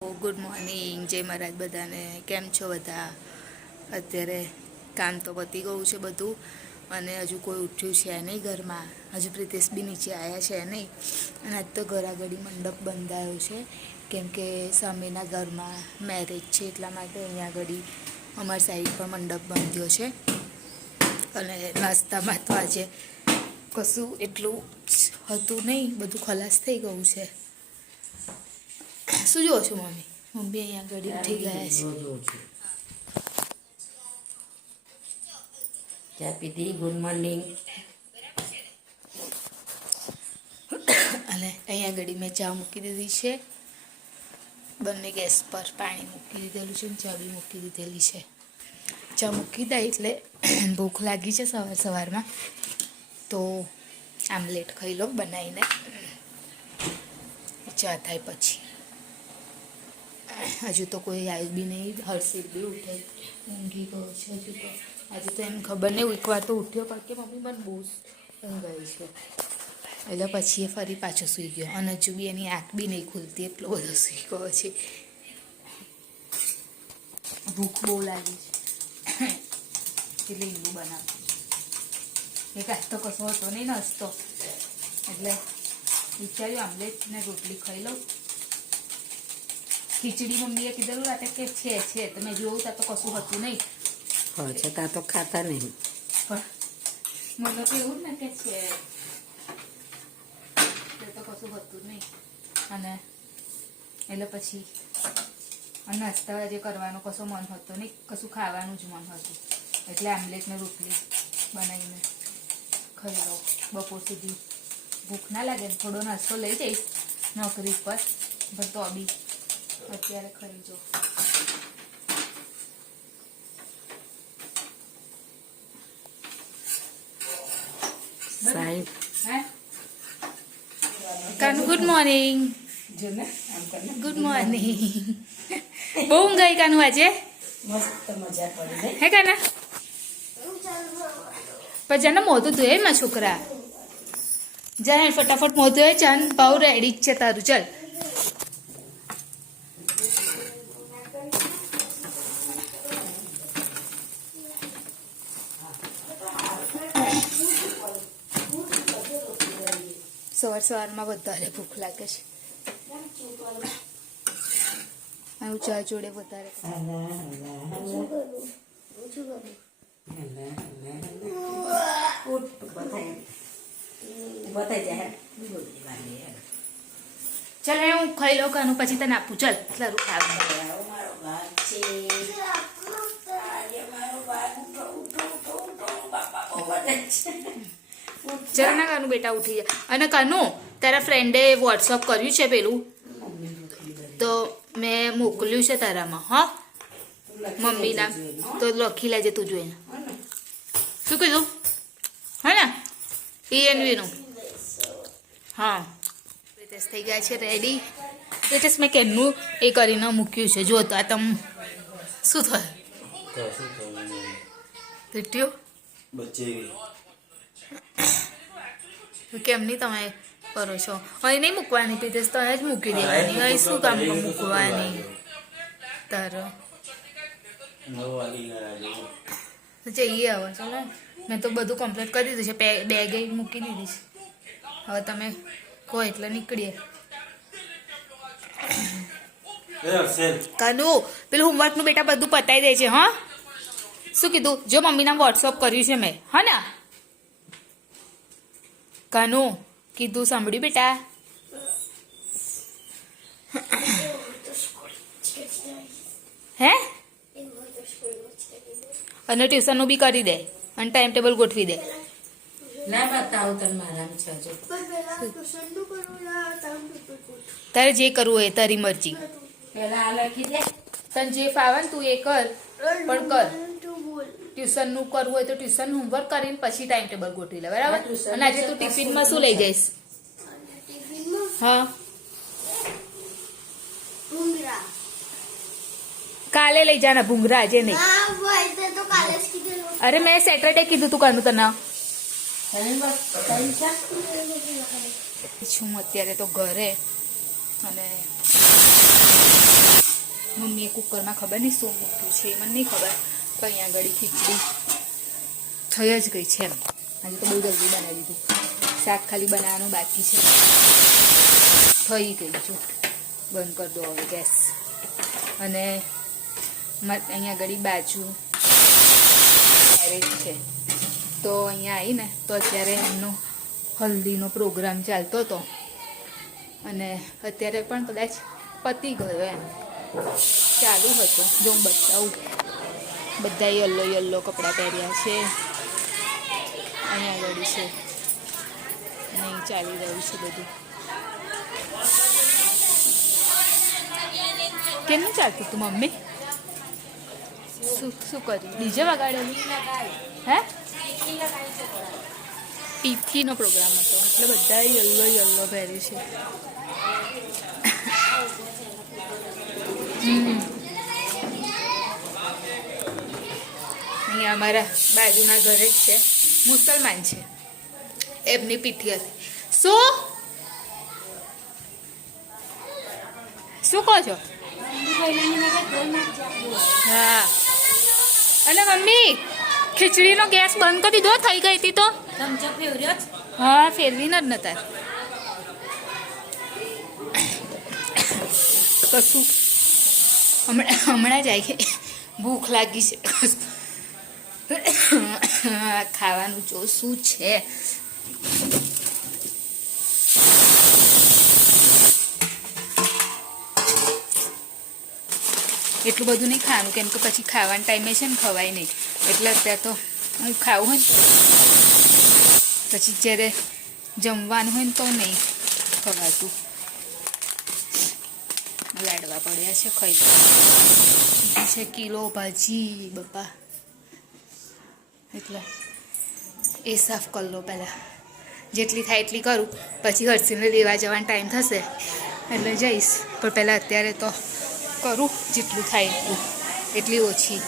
Good morning, જય મહારાજ બધાને. કેમ છો બધા? અત્યારે કામ તો પતી ગયું છે બધું, અને હજુ કોઈ ઉઠ્યું છે નહીં ઘરમાં. હજુ પ્રિતેશ બી નીચે આવ્યા છે નહીં. અને આજ તો ઘર આગળ મંડપ બંધાયો છે, કેમ કે સામેના ઘરમાં મેરેજ છે, એટલા માટે અહીંયા આગળ અમારી સાઈડ પર મંડપ બાંધ્યો છે. અને નાસ્તામાં તો આજે કશું એટલું હતું નહીં, બધું ખલાસ થઈ ગયું છે. શું જોવો છો મમ્મી? મમ્મી અહીંયા આગળ ઉઠી ગયા છે. ચા પીધી? Good morning. અને અહીંયા આગળ મેં ચા મૂકી દીધી છે, બંને ગેસ પર પાણી મૂકી દીધેલું છે, ચા બી મૂકી દીધેલી છે. ચા મૂકી દે એટલે ભૂખ લાગી છે સવારમાં, તો આમલેટ ખાઈ લો બનાવીને, ચા થાય પછી. હજુ તો કોઈ આવ્યું બી નહીં. હર્ષિત બી ઉઠે ઊંઘી ગયો છે હજુ તો. આજે તો એમ ખબર નહીં, એક વાર તો ઉઠ્યો પણ કે મમ્મી મને બહુ ઊંઘાઈ છે, એટલે પછી એ ફરી પાછો સૂઈ ગયો. અને હજુ બી એની આંખ બી નહીં ખુલતી, એટલો બધો સૂઈ ગયો છે. ભૂખ બહુ લાગી છે એટલે એવું બનાવતું. એક આજ તો કશો હતો નહીં નાસ્તો, એટલે વિચાર્યું આમલેટ ને રોટલી ખાઈ લઉં. ખીચડી મમ્મીએ કીધેલું રાતે કે છે તો મેં જોયું ત્યાં તો કશું હતું નહીં. છતાં તો ખાતા નહીં. પણ મને તો એવું જ ને કે છે તો કશું હતું નહીં. અને એટલે પછી નાસ્તા આજે કરવાનો કશો મન હતો નહીં, કશું ખાવાનું જ મન હતું, એટલે આમલેટ ને રોટલી બનાવીને ખાઈ લઉં. બપોર સુધી ભૂખ ના લાગે ને થોડો નાસ્તો લઈ જઈશ નોકરી પર, પણ તો બી અત્યારે ખાઈ જો. Kanu good morning. Good morning. બહુ ઊંઘ આવી કાનુ આજે? હે કાના? પણ જાને મોઢું ધોયે માં છોકરા, જા ફટાફટ મોઢું ધોયે. ચાન પાઉ રેડી જ છે તારું, ચાલ. સવારમાં વધારે ભૂખ લાગે છે, આવું ચા જોડે વધારે. ચાલ હું ખાઈ લઉં કાનું, પછી તને આપું. ચાલ તારું ખાવું. ચાલ ના કાનું બેટા ઉઠી જાય. અને કાનું તારા ફ્રેન્ડે વોટ્સઅપ કર્યું છે પેલું, તો મેં મોકલ્યું છે તારામાં. હા મમ્મીના, તો લખી લેજે તું જોઈને. શું કીધું? હા ને ENVનું. હા પ્રિતેશ થઈ ગયા છે રેડી. પ્રિતેશ મેં કેમનું એ કરીને મૂક્યું છે, જો તો આ તમ શું થયું? પીટ્યું કેમ નહીં તમે કરો છો? અહીં નહીં મૂકવાની પ્રિતેશ, તો અહીં જ મૂકી દેવાની. અહીં શું કામ મૂકવાની તારો? જઈએ હવે ચાલો. મેં તો બધું કમ્પ્લીટ કરી દીધું છે, બેગ મૂકી દીધી છે. હવે તમે કહો એટલે નીકળીએ. કાનુ પેલું હોમવર્કનું બેટા બધું પતાવી દે છે. હા શું કીધું? જો મમ્મીના વોટ્સઅપ કર્યું છે મેં. હા ને કાનુ કીધું સાંભળ્યું બેટા? હે અને ટ્યુશનનું બી કરી દે, અને ટાઈમ ટેબલ ગોઠવી દે. ના બતાવું તને મારામ છે હજુ. તારે જે કરવું હોય તારી મરજી. પેલા આ લખી દે. તને જે ફાવે ને તું એ કર, પણ કર. ટ્યુશનનું કરવું હોય તો ટ્યુશન હોમવર્ક કરીને પછી ટાઈમ ટેબલ ગોઠવી લે, બરાબર? અને આજે તું ટિફિનમાં શું લઈ જઈશ? હા કાલે લઈ જાના ભૂંગરા, આજે નહીં. અરે મેં સેટરડે કીધું તું કાનું તને. છું અત્યારે તો ઘરે, અને મમ્મીએ કુકરમાં ખબર નહીં શું મૂક્યું છે એ મને નહીં ખબર, પણ અહીંયા આગળ ખીચડી થઈ જ ગઈ છે એમ. આજે તો બહુ જલ્દી બનાવી દીધું, શાક ખાલી બનાવવાનું બાકી છે. થઈ ગઈ છું, બંધ કરી દો હવે ગેસ. અને અહીંયા આગળ બાજુ મેરેજ છે, તો અહીંયા આવીને તો અત્યારે એમનો હલ્દીનો પ્રોગ્રામ ચાલતો હતો અને અત્યારે પણ કદાચ પતી ગયો એમ, ચાલુ હતો. જો હું બતાવું, બધા યલો યલો કપડાં પહેર્યા છે, અહીંયા આગળ છે, નહીં ચાલી રહ્યું છે બધું. કેમનું ચાલતું તું મમ્મી? શું કર્યું? ડીજે વગાડેલું? હે? તિથિનો પ્રોગ્રામ હતો એટલે બધા યલો યલો પહેર્યું છે. અહીંયા અમારા બાજુના ઘરે જ છે, મુસલમાન છે, એમની પીઠી હતી. શું કહો છો? હા. અને મમ્મી ખીચડીનો ગેસ બંધ કરી દીધો, થઈ ગઈ હતી તો. હા, ફેરવીને જ નતા કશું. હમણાં જ આવી ગઈ, ભૂખ લાગી છે. ખાવાનું જો શું છે. એટલું બધું નહીં ખાવાનું, કેમ કે પછી ખાવાના ટાઈમે છે ને ખવાય નહીં, એટલે અત્યારે તો ખાવું હોય ને પછી જ્યારે જમવાનું હોય ને તો નહીં ખવાતું. લાડવા પડ્યા છે, ખાઈ છે કિલો ભાજી બાપા. એટલે એ સાફ કરી લો પહેલાં, જેટલી થાય એટલી કરું, પછી હર્ષિને લેવા જવાનો ટાઈમ થશે એટલે જઈશ. પણ પહેલાં અત્યારે તો કરું જેટલું થાય એટલું, એટલી ઓછી.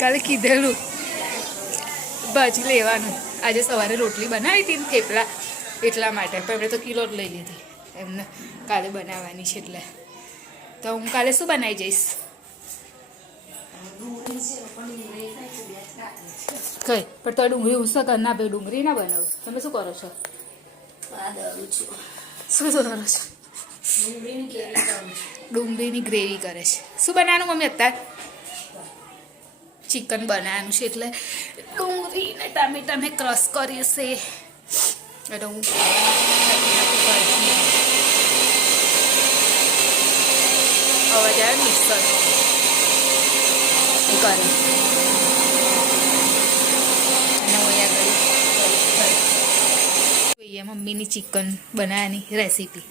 કાલે કીધેલું ભાજી લેવાનું, આજે સવારે રોટલી બનાવી હતી ને થેપલા, એટલા માટે. પણ એમણે તો કિલો જ લઈ લીધી, એમને કાલે બનાવવાની છે એટલે. તો હું કાલે શું બનાવી જઈશ? કઈ પણ તો ડુંગળી ઉસો કર ના ભાઈ, ડુંગળી ના બનાવું. તમે શું કરો છો? શું કરો છો? ડુંગળીની ગ્રેવી કરે છે. શું બનાવવાનું મમ્મી અત્યારે? ચિકન બનાવવાનું છે એટલે ડુંગળી ને ટામેટા મેં ક્રશ કરી છે. એટલે હું અવાજ આવે મિક્સર એ કરે. અને હું અહીંયા મમ્મીની ચિકન બનાવવાની રેસીપી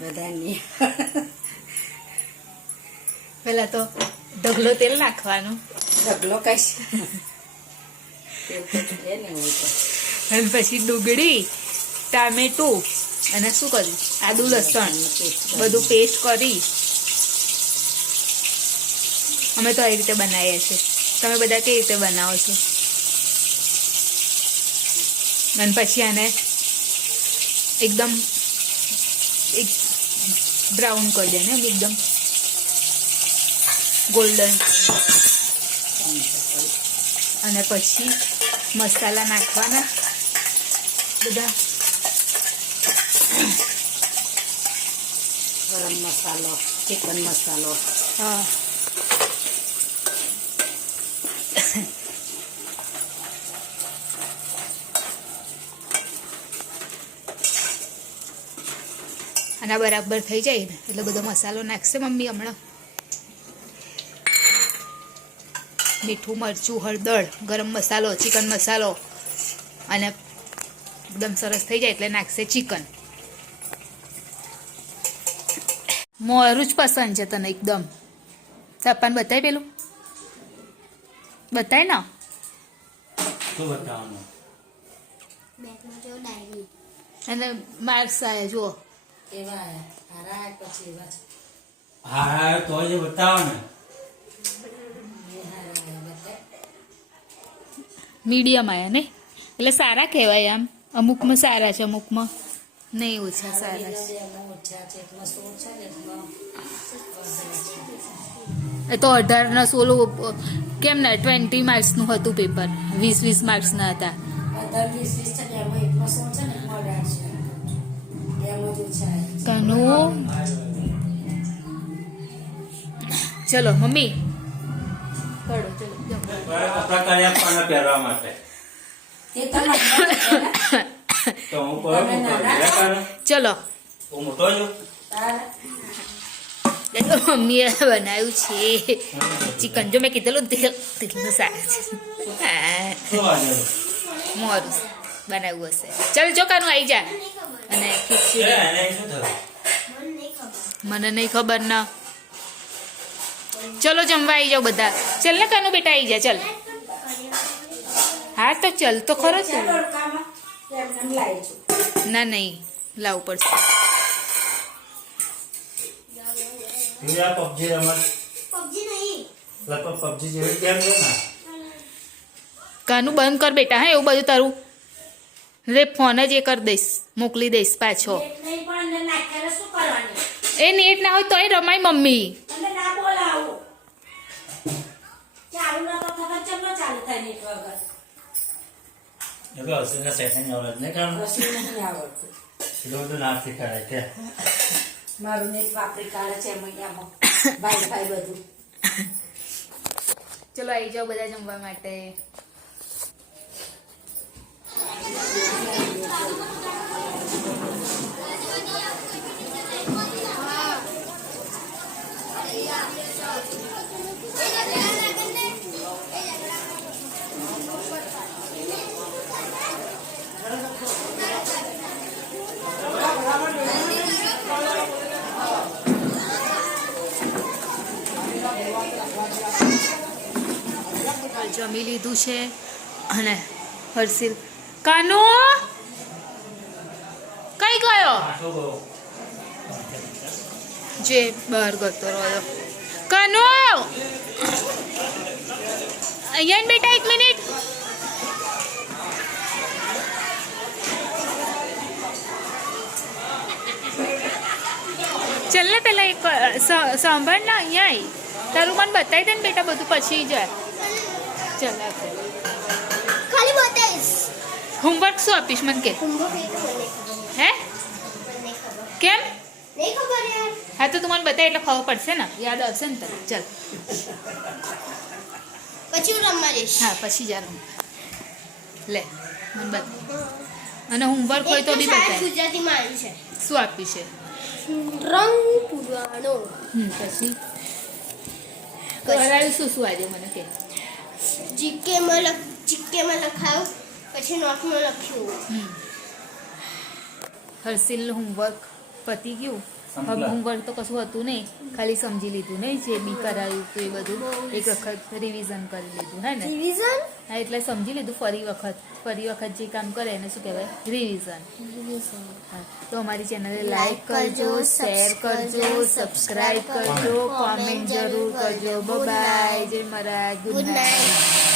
બધાની પહેલા તો ઢગલો તેલ નાખવાનું, ઢગલો કઈ અને પછી ડુંગળી ટામેટું અને શું કર્યું, આદુ લસણ બધું પેસ્ટ કરી. અમે તો આવી રીતે બનાવીએ છીએ, તમે બધા કેવી રીતે બનાવો છો? અને પછી આને એકદમ બ્રાઉન કરી દે ને, એકદમ ગોલ્ડન. અને પછી મસાલા નાખવાના બધા, ગરમ મસાલો, ચિકન મસાલો. હા. અને બરાબર થઈ જાય ને એટલે બધો મસાલો નાખશે મમ્મી હમણાં. મીઠું, મરચું, હળદર, ગરમ મસાલો, ચિકન મસાલો, અને એકદમ સરસ થઈ જાય એટલે નાખશે ચિકન. મોરું જ પસંદ છે તને એકદમ. સપાન બતાય પેલું બતાય ને. શું બતાવવાનું? અને માર્ક્સ આયા જુઓ. એવા હારા પછી એવા હા તો જ બતાવો ને. મીડિયમ આયા ને એટલે સારા કહેવાય. આમ અમુકમાં સારા છે, અમુકમાં નહીં ઓછા સારા છે. એમાં ઓછા છે એટલા 16 છે ને એટલા એ તો 18 ના 16 કેમ ને 20 માર્ક્સનું હતું પેપર, 20 માર્ક્સના હતા. 18 20 છે ને એમાં એટલા 16 છે ને એમાં 18 છે એમાં જ ઓછા કાનુ ચલો મમ્મી પડો ચલો કપડા કરી આપવાના પહેરવા માટે એ તમે તો હું કહું તમે નાના ચલો હું મોટો છું. મમ્મીએ બનાવ્યું છે ચિકન. જો મેં કીધેલું તેલનું શાક છે. શું વાંધો મોરું બનાવ્યું હશે. ચાલ ચોકાનું આવી જા. અને છે? ખીચડી એને શું થયું? મને નહીં ખબર ના. ચલો જમવા આવી જાઓ બધા. ચલ ને કાનું બેટા આવી જા. ચલ હા તો ચલ તો ખરો છે. ના નહીં લાવવું પડશે. આ પબજી રમત લગભગ પબજી જેવી ગેમ છે ને. કાનું બંધ કર બેટા. હા એવું બધું તારું રે ફોન જ એ કરી દઈશ, મોકલી દઈશ પાછો. એ નેટ ના હોય તોય રમાય મમ્મી. એ તો હસીને સેટિંગ આવડત નહીં કારણ એટલું બધું ના શીખવાડે કે મારું નેટ વાપરી કાઢે છે મહિનામાં ભાઈ ભાઈ બધું ચલો આવી જાઓ બધા જમવા માટે. જમી લીધું છે અને હર્ષિલ કાનો કઈ ગયો આટલું બહુ જે બહાર ગતો રહ્યો. કાનો અહીંયા ને બેટા 1 મિનિટ. ચલ ને પેલા એક સાંભળ ને અહીંયા આવી. તારું મને બતાવી દે ને બેટા બધું પછી જાય. ચાલ ખાલી બતાવીશ. હોમવર્ક શું આપીશ મને કે? હોમવર્ક નહીં ખબર, નહીં ખબર. હે મને નહીં ખબર. કેમ? નહીં ખબર યાર. હા તો તું મને બતાવી એટલે ખબર પડશે ને, યાદ આવશે ને તને. ચાલ પછી હું રમવા જઈશ. હા પછી જા રમ. લે મને બતાવ. અને હોમવર્ક હોય તો બી એક શાયદ બતાય. ગુજરાતીમાં આવ્યું છે. શું આપ્યું છે? રંગ પુરાણો. પછી કરાયું શું શું આજે મને કે? જીકેમાં લખાયું, પછી નોટમાં લખ્યું. હર્ષિલનું હોમવર્ક પતી ગયું. હવે હોમવર્ક તો કશું હતું નહીં, ખાલી સમજી લીધું નહીં જે બી કરાયું તો એ બધું એક વખત રિવિઝન કરી લીધું. હે ને? રિવિઝન. હા એટલે સમજી લીધું. ફરી વખત જે કામ કરે એને શું કહેવાય? રિવિઝન. હા તો અમારી ચેનલને લાઈક કરજો, શેર કરજો, સબસ્ક્રાઇબ કરજો, કોમેન્ટ જરૂર કરજો. બાય જય મહારાજ. Good good night. નાઇટ.